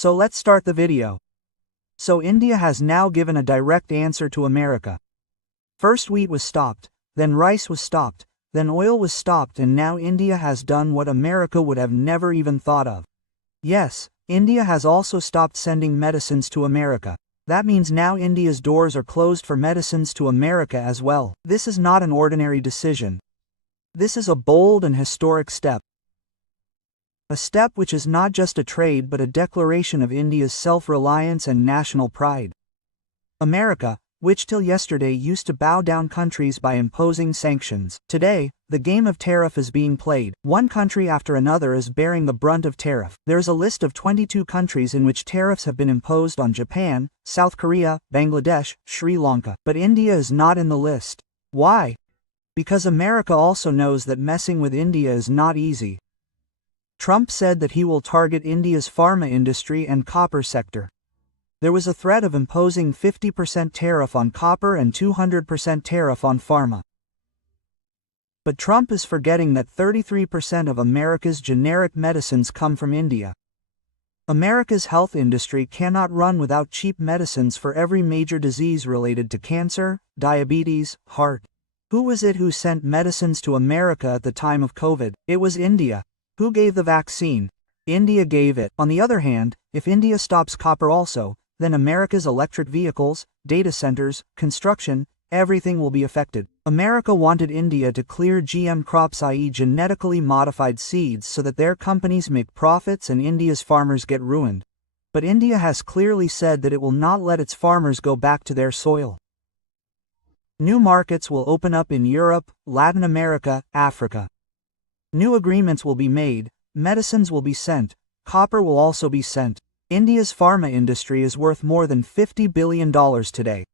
So let's start the video. So India has now given a direct answer to America. First wheat was stopped, then rice was stopped, then oil was stopped, and now India has done what America would have never even thought of. Yes, India has also stopped sending medicines to America. That means now India's doors are closed for medicines to America as well. This is not an ordinary decision. This is a bold and historic step. A step which is not just a trade but a declaration of India's self-reliance and national pride. America, which till yesterday used to bow down countries by imposing sanctions, today, the game of tariff is being played. One country after another is bearing the brunt of tariff. There's a list of 22 countries in which tariffs have been imposed on Japan, South Korea, Bangladesh, Sri Lanka. But India is not in the list. Why? Because America also knows that messing with India is not easy. Trump said that he will target India's pharma industry and copper sector. There was a threat of imposing 50% tariff on copper and 200% tariff on pharma. But Trump is forgetting that 33% of America's generic medicines come from India. America's health industry cannot run without cheap medicines for every major disease related to cancer, diabetes, heart. Who was it who sent medicines to America at the time of COVID? It was India. Who gave the vaccine? India gave it. On the other hand, if India stops copper also, then America's electric vehicles, data centers, construction, everything will be affected. America wanted India to clear GM crops, i.e. genetically modified seeds, so that their companies make profits and India's farmers get ruined. But India has clearly said that it will not let its farmers go back to their soil. New markets will open up in Europe, Latin America, Africa. New agreements will be made, medicines will be sent, copper will also be sent. India's pharma industry is worth more than $50 billion today.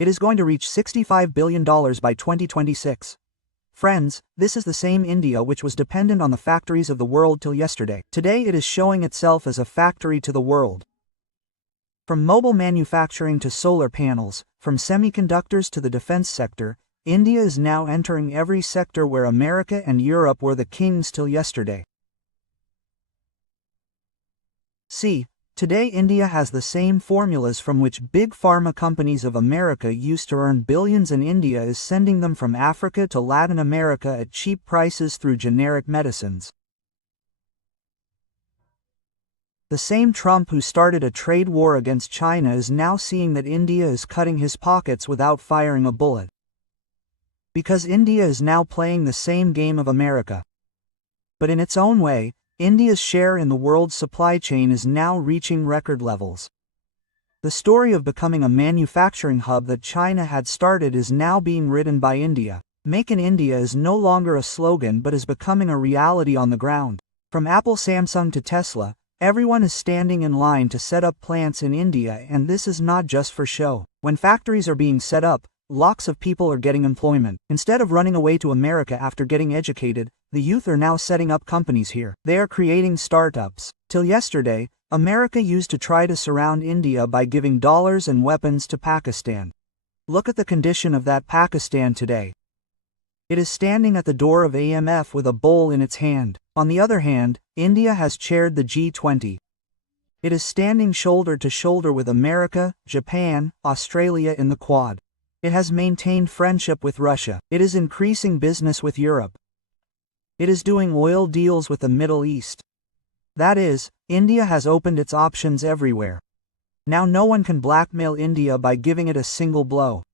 It is going to reach $65 billion by 2026. Friends, this is the same India which was dependent on the factories of the world till yesterday. Today it is showing itself as a factory to the world. From mobile manufacturing to solar panels, from semiconductors to the defense sector, India is now entering every sector where America and Europe were the kings till yesterday. See, today India has the same formulas from which big pharma companies of America used to earn billions, and India is sending them from Africa to Latin America at cheap prices through generic medicines. The same Trump who started a trade war against China is now seeing that India is cutting his pockets without firing a bullet. Because India is now playing the same game of America. But in its own way, India's share in the world's supply chain is now reaching record levels. The story of becoming a manufacturing hub that China had started is now being ridden by India. Make in India is no longer a slogan but is becoming a reality on the ground. From Apple, Samsung to Tesla, everyone is standing in line to set up plants in India, and this is not just for show. When factories are being set up, lots of people are getting employment. Instead of running away to America after getting educated, the youth are now setting up companies here. They are creating startups. Till yesterday, America used to try to surround India by giving dollars and weapons to Pakistan. Look at the condition of that Pakistan today. It is standing at the door of IMF with a bowl in its hand. On the other hand, India has chaired the G20. It is standing shoulder to shoulder with America, Japan, Australia in the Quad. It has maintained friendship with Russia. It is increasing business with Europe. It is doing oil deals with the Middle East. That is, India has opened its options everywhere. Now no one can blackmail India by giving it a single blow.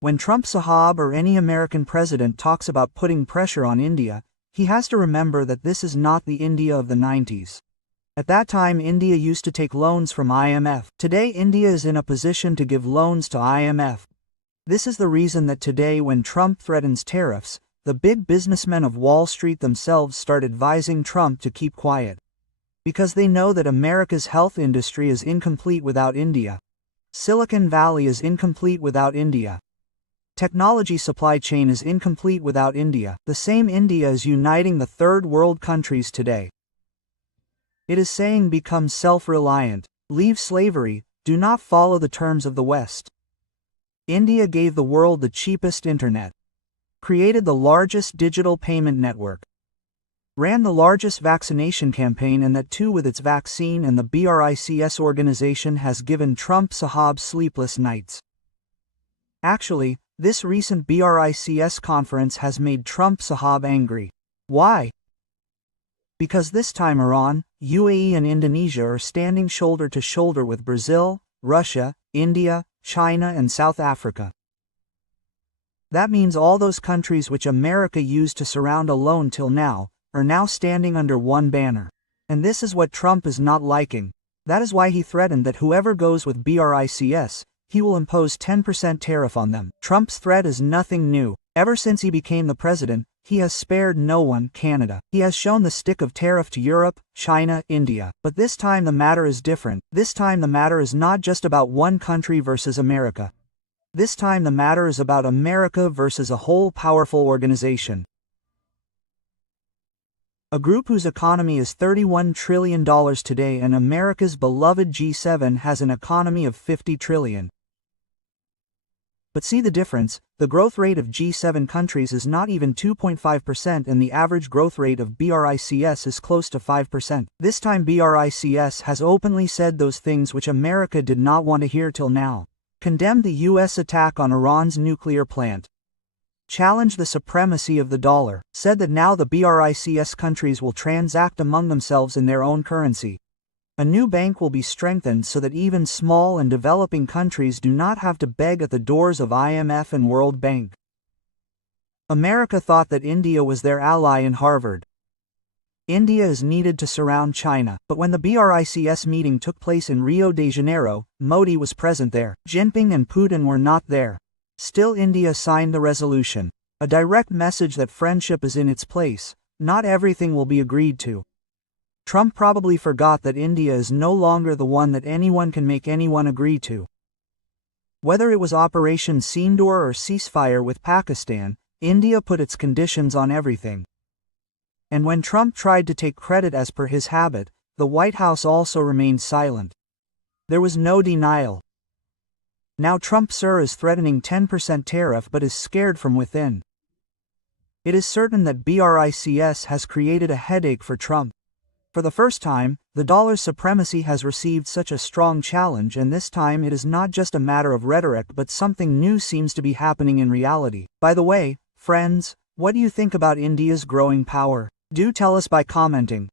When Trump Sahab or any American president talks about putting pressure on India, he has to remember that this is not the India of the 90s. At that time India used to take loans from IMF. Today India is in a position to give loans to IMF. This is the reason that today when Trump threatens tariffs, the big businessmen of Wall Street themselves start advising Trump to keep quiet. Because they know that America's health industry is incomplete without India. Silicon Valley is incomplete without India. Technology supply chain is incomplete without India. The same India is uniting the third world countries today. It is saying become self-reliant, leave slavery, do not follow the terms of the West. India gave the world the cheapest internet, created the largest digital payment network, ran the largest vaccination campaign, and that too with its vaccine, and the BRICS organization has given Trump Sahab sleepless nights. Actually, this recent BRICS conference has made Trump Sahab angry. Why? Because this time Iran, UAE and Indonesia are standing shoulder to shoulder with Brazil, Russia, India, China and South Africa. That means all those countries which America used to surround alone till now, are now standing under one banner. And this is what Trump is not liking. That is why he threatened that whoever goes with BRICS, he will impose 10% tariff on them. Trump's threat is nothing new. Ever since he became the president, he has spared no one. Canada. He has shown the stick of tariff to Europe, China, India. But this time the matter is different. This time the matter is not just about one country versus America. This time the matter is about America versus a whole powerful organization. A group whose economy is $31 trillion today, and America's beloved G7 has an economy of $50 trillion. But see the difference, the growth rate of G7 countries is not even 2.5% and the average growth rate of BRICS is close to 5%. This time BRICS has openly said those things which America did not want to hear till now. Condemned the US attack on Iran's nuclear plant. Challenged the supremacy of the dollar. Said that now the BRICS countries will transact among themselves in their own currency. A new bank will be strengthened so that even small and developing countries do not have to beg at the doors of IMF and World Bank. America thought that India was their ally in Harvard. India is needed to surround China, but when the BRICS meeting took place in Rio de Janeiro, Modi was present there. Jinping and Putin were not there. Still India signed the resolution. A direct message that friendship is in its place. Not everything will be agreed to. Trump probably forgot that India is no longer the one that anyone can make anyone agree to. Whether it was Operation Sindoor or ceasefire with Pakistan, India put its conditions on everything. And when Trump tried to take credit as per his habit, the White House also remained silent. There was no denial. Now Trump sir is threatening 10% tariff but is scared from within. It is certain that BRICS has created a headache for Trump. For the first time, the dollar's supremacy has received such a strong challenge, and this time it is not just a matter of rhetoric but something new seems to be happening in reality. By the way, friends, what do you think about India's growing power? Do tell us by commenting.